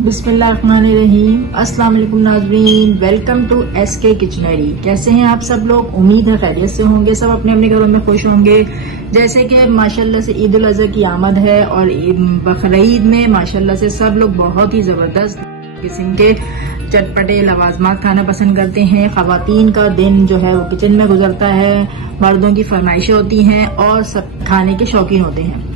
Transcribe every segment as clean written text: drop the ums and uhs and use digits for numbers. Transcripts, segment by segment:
बिस्मिल्लाहिर्रहमानिर्रहीम। अस्सलाम वालेकुम नाज़रीन, वेलकम टू एसके किचनरी। कैसे हैं आप सब लोग? उम्मीद है खैरियत से होंगे, सब अपने अपने घरों में खुश होंगे। जैसे कि माशाल्लाह से ईद उल अज़हा की आमद है और बकरीद में माशाल्लाह से सब लोग बहुत ही जबरदस्त किस्म के चटपटे लवाजमात खाना पसंद करते हैं। खवातीन का दिन जो है वो किचन में गुजरता है, मर्दों की फरमाइशें होती हैं और सब खाने के शौकीन होते हैं।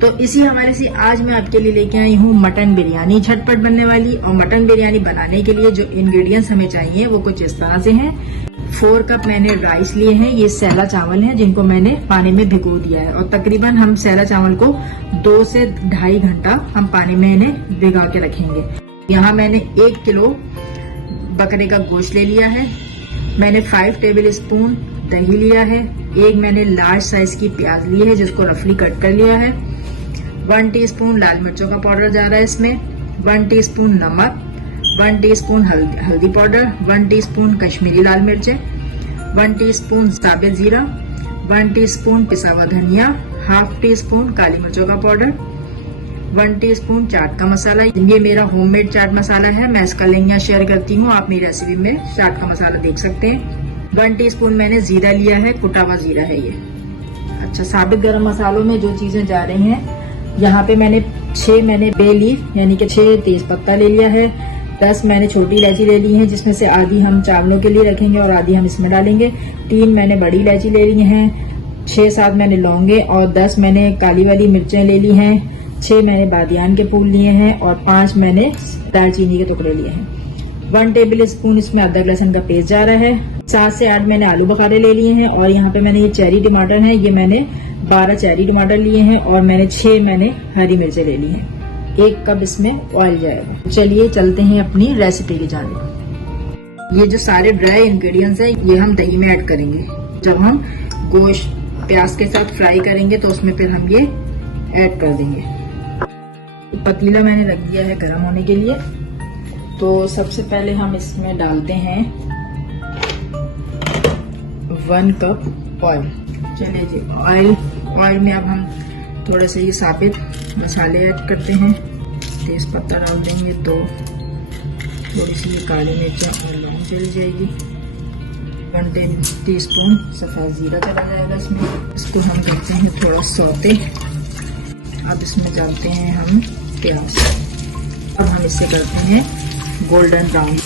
तो इसी हवाले से आज मैं आपके लिए लेके आई हूँ मटन बिरयानी, झटपट बनने वाली। और मटन बिरयानी बनाने के लिए जो इंग्रेडिएंट्स हमें चाहिए वो कुछ इस तरह से हैं। 4 कप मैंने राइस लिए हैं, ये सैला चावल हैं जिनको मैंने पानी में भिगो दिया है। और तकरीबन हम सैला चावल को 2 से 2.5 घंटा हम पानी में इन्हें भिगा के रखेंगे। यहाँ मैंने 1 किलो बकरे का गोश्त ले लिया है। मैंने 5 टेबल स्पून दही लिया है। एक मैंने लार्ज साइज की प्याज ली है जिसको रफली कट कर लिया है। 1 टीस्पून लाल मिर्चों का पाउडर जा रहा है इसमें, 1 टीस्पून नमक, 1 टीस्पून हल्दी पाउडर, 1 टीस्पून कश्मीरी लाल मिर्चें, 1 टीस्पून साबित जीरा, 1 टीस्पून पिसा हुआ धनिया, हाफ टीस्पून काली मिर्चों का पाउडर, 1 टीस्पून चाट का मसाला। ये मेरा होममेड चाट मसाला है, मैं इसका लिंक यहाँ शेयर करती हूँ, आप मेरी रेसिपी में चाट का मसाला देख सकते हैं। 1 टीस्पून मैंने जीरा लिया है, कुटा हुआ जीरा है ये। अच्छा, साबित गरम मसालों में जो चीजें जा रही हैं, यहाँ पे मैंने 6 बे लीफ यानी कि 6 तेज पत्ता ले लिया है। 10 मैंने छोटी इलायची ले ली है जिसमें से आधी हम चावलों के लिए रखेंगे और आधी हम इसमें डालेंगे। 3 मैंने बड़ी इलायची ले ली हैं। 6-7 मैंने लौंगे और 10 मैंने काली वाली मिर्चें ले ली हैं। 6 मैंने बादियान के फूल लिए हैं और 5 मैंने दालचीनी के टुकड़े लिए हैं। 1 टेबल स्पून इसमें अदरक लहसुन का पेस्ट जा रहा है। 7 से 8 मैंने आलू बुखारे ले लिए हैं। और यहाँ पे मैंने ये चेरी टमाटर है, ये मैंने 12 चेरी टमाटर लिए हैं और मैंने 6 हरी मिर्चें ले ली हैं। 1 कप इसमें ऑयल जाएगा। चलिए चलते हैं अपनी रेसिपी की जानिब। ये जो सारे ड्राई इंग्रेडिएंट्स हैं ये हम दही में ऐड करेंगे। जब हम गोश्त प्याज के साथ फ्राई करेंगे तो उसमें फिर हम ये ऐड कर देंगे। पतीला मैंने रख दिया है गर्म होने के लिए। तो सबसे पहले हम इसमें डालते हैं 1 कप ऑयल। चलिए जी, ऑयल में अब हम थोड़े से ये साबित मसाले ऐड करते हैं। तेज पत्ता डाल देंगे 2, थोड़ी सी ये काली मिर्च और लौंग चली जाएगी। 1 टीस्पून सफेद जीरा चला जाएगा इसमें। इसको हम करते हैं थोड़ा सौते। अब इसमें डालते हैं हम प्याज। अब हम इससे करते हैं गोल्डन ब्राउन।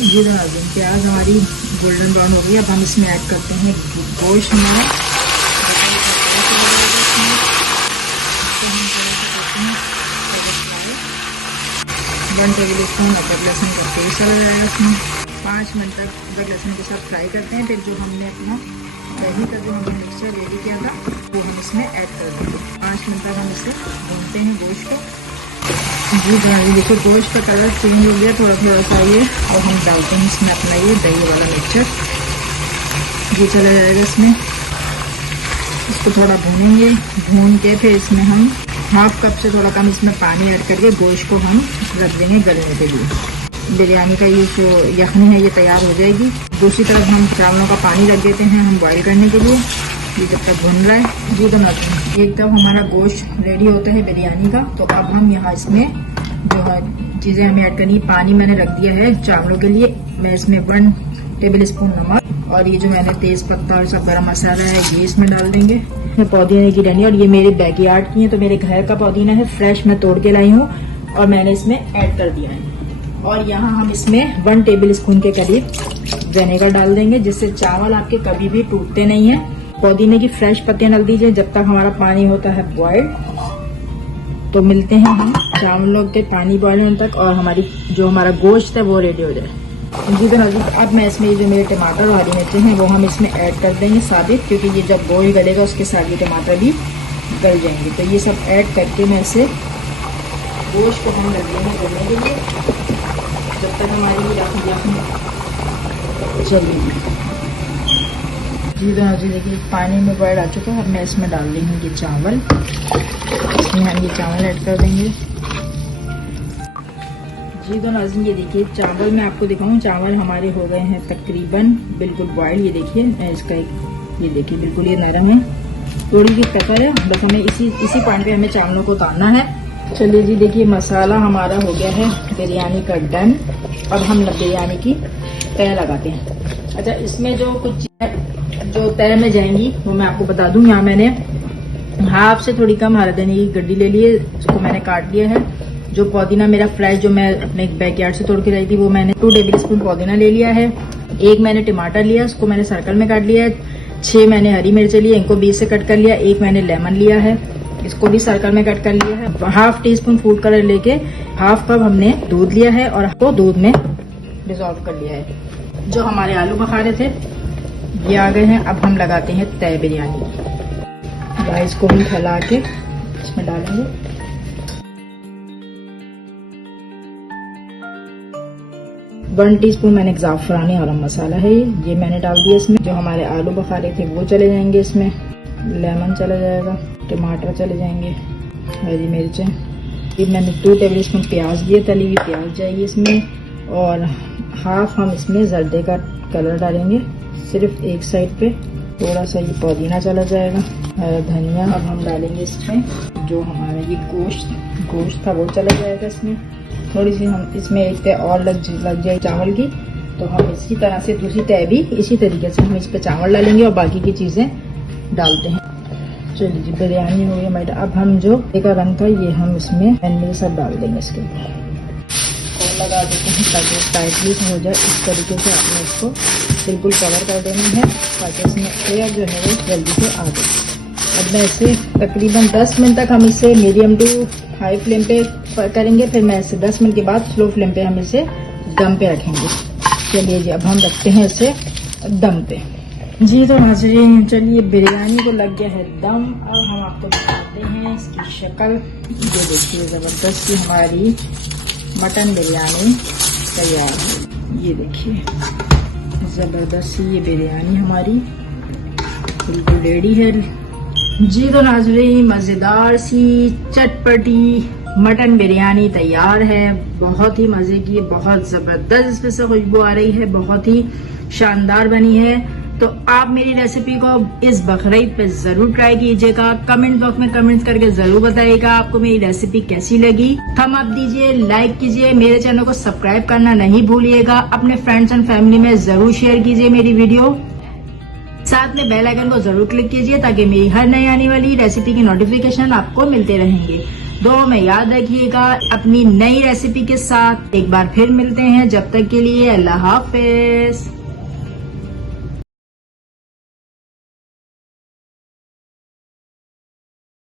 जी नाज़रीन, प्याज हमारी गोल्डन ब्राउन हो गई। अब हम इसमें ऐड करते हैं गोश्त हमारा। 1 टेबल स्पून अदरक लहसुन का पेस्ट डाला जाएगा इसमें। 5 मिनट तक अदरक लहसुन के साथ फ्राई करते हैं। फिर जो हमने अपना दही का जो हमने मिक्सचर रेडी किया था वो हम इसमें ऐड कर देंगे। 5 मिनट तक हम इसे भूनते हैं गोश्त को। जी जी, देखो गोश्त का कलर चेंज हो गया थोड़ा सा ये। और हम डालते हैं इसमें अपना ये दही वाला मिक्सचर, ये चला जाएगा इसमें। इसको थोड़ा भूनेंगे, भून के फिर इसमें हम हाफ कप से थोड़ा कम इसमें पानी ऐड करके गोश्त को हम रख देंगे गलने के लिए। बिरयानी का ये जो यखनी है ये तैयार हो जाएगी। दूसरी तरफ हम चावलों का पानी रख देते हैं हम बॉईल करने के लिए, ये जब तक भुन रहा है। जी बनाते 1 कप हमारा गोश्त रेडी होता है बिरयानी का। तो अब हम यहाँ इसमें जो है चीज़ें हमें ऐड करनी। पानी मैंने रख दिया है चावलों के लिए। मैं इसमें 1 टेबल स्पून नमक और ये जो मैंने तेज पत्ता और सब गरम मसाला है ये इसमें डाल देंगे। पुदीने की डंडी, और ये मेरे बैकयार्ड की है तो मेरे घर का पुदीना है, फ्रेश मैं तोड़ के लाई हूँ और मैंने इसमें ऐड कर दिया है। और यहाँ हम इसमें 1 टेबल स्पून के करीब विनेगर डाल देंगे जिससे चावल आपके कभी भी टूटते नहीं है। पुदीने की फ्रेश पत्तियां डाल दीजिए जब तक हमारा पानी होता है बॉयल। तो मिलते हैं हम चावलों के पानी बॉयल होने तक और हमारा गोश्त है वो रेडी हो जाए। जी तो अब मैं इसमें जो मेरे टमाटर और हरी मिर्चें हैं वो हम इसमें ऐड कर देंगे साबित, क्योंकि ये जब गोश्त गलेगा उसके साथ ये टमाटर भी गल जाएंगे। तो ये सब ऐड करके मैं इसे गोश्त को हम रख देंगे गलने के लिए जब तक हमारी यखनी चलेगी। जी तो देखिए पानी में बॉयल आ चुका है। अब मैं इसमें डाल देंगे ये चावल। इसमें हम ये चावल ऐड कर देंगे। जी तो नाज़रीन, ये देखिए चावल मैं आपको दिखाऊं, चावल हमारे हो गए हैं तकरीबन बिल्कुल बॉयल। ये देखिए मैं इसका ये देखिए बिल्कुल ये नरम है, थोड़ी सी कतर है। बस हमें इसी पॉइंट पे हमें चावलों को उतारना है। चलिए जी, देखिए मसाला हमारा हो गया है बिरयानी का डन। अब हम बिरयानी की तय लगाते हैं। अच्छा, इसमें जो कुछ चीज़ें जो तय में जाएंगी वो मैं आपको बता दूं। यहाँ मैंने हाफ से थोड़ी कम हरा धनिया की गड्डी ले ली है, उसको मैंने काट लिया है। जो पुदीना मेरा फ्रेश जो मैं अपने बैकयार्ड से तोड़ के लाई थी, वो मैंने 2 टेबल स्पून पुदीना ले लिया है। 1 मैंने टमाटर लिया, उसको मैंने सर्कल में काट लिया है। 6 मैंने हरी मिर्च ली, इनको बीच से कट कर लिया। 1 मैंने लेमन लिया है, इसको भी सर्कल में कट कर लिया है। Half tea spoon food colour लेके हाफ कप हमने दूध लिया है और को दूध में डिसॉल्व कर लिया है। जो हमारे आलू बखारे थे ये आ गए हैं। अब हम लगाते हैं तय बिरयानी। राइस को भी फैला के इसमें डालेंगे। वन टीस्पून मैंने ज़ाफ़रानी गरम मसाला है, ये मैंने डाल दिया इसमें। जो हमारे आलू बखारे थे वो चले जाएंगे इसमें। लेमन चला जाएगा, टमाटर चले जाएंगे, हरी मिर्चें। ये मैंने 2 टेबल स्पून प्याज दिए, तली हुई प्याज जाएगी इसमें। और हाफ हम इसमें जर्दे का कलर डालेंगे सिर्फ एक साइड पे। थोड़ा सा ये पुदीना चला जाएगा, धनिया। अब हम डालेंगे इसमें जो हमारा ये गोश्त था वो चला जाएगा इसमें। थोड़ी सी हम इसमें एक तय और लग जाए चावल की, तो हम इसी तरह से दूसरी तय भी इसी तरीके से हम इस पे चावल डालेंगे और बाकी की चीजें डालते हैं। चलिए जी, बिरयानी हो गई हमारी। अब हम जो का रंग था ये हम इसमें पैन में सब डाल देंगे इसके ऊपर और लगा देते हैं ताकि टाइटली हो जाए। इस तरीके से आपने इसको बिल्कुल कवर कर देना है ताकि इसमें एयर जो है वो जल्दी से आ जाए। अब मैं इसे तकरीबन 10 मिनट तक हम इसे मीडियम टू हाई फ्लेम पे करेंगे। फिर मैं इसे 10 मिनट के बाद स्लो फ्लेम पे हम इसे दम पे रखेंगे। चलिए जी, अब हम रखते हैं इसे दम पे। जी तो नाज़रीन, चलिए बिरयानी को लग गया है दम। अब हम आपको दिखाते हैं इसकी शक्ल। ये देखिए, ज़बरदस्त हमारी मटन बिरयानी तैयार है। ये देखिए, ज़बरदस्त ये बिरयानी हमारी बिल्कुल रेडी है। जी तो नाज़रीन, मज़ेदार सी चटपटी मटन बिरयानी तैयार है। बहुत ही मज़े की, बहुत ज़बरदस्त इसमें से खुशबू आ रही है, बहुत ही शानदार बनी है। तो आप मेरी रेसिपी को इस बकरीद पे जरूर ट्राई कीजिएगा। कमेंट बॉक्स में कमेंट्स करके जरूर बताइएगा आपको मेरी रेसिपी कैसी लगी। थम अप दीजिए, लाइक कीजिए, मेरे चैनल को सब्सक्राइब करना नहीं भूलिएगा। अपने फ्रेंड्स एंड फैमिली में जरूर शेयर कीजिए मेरी वीडियो। साथ में बेल आइकन को जरूर क्लिक कीजिए ताकि मेरी हर नई आने वाली रेसिपी की नोटिफिकेशन आपको मिलते रहेंगे। दुआ में याद रखिएगा अपनी नई रेसिपी के साथ। एक बार फिर मिलते हैं, जब तक के लिए अल्लाह हाफिज।